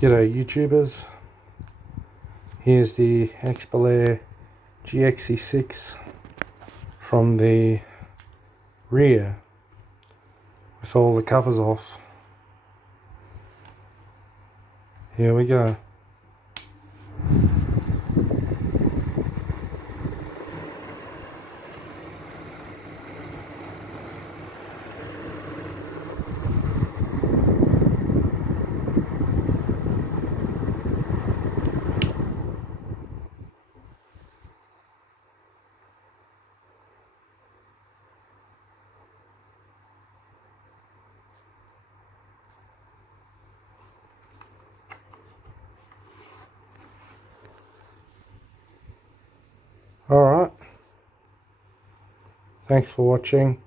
G'day YouTubers, here's the Expolair GXC6 from the rear with all the covers off. Here we go. Alright, thanks for watching.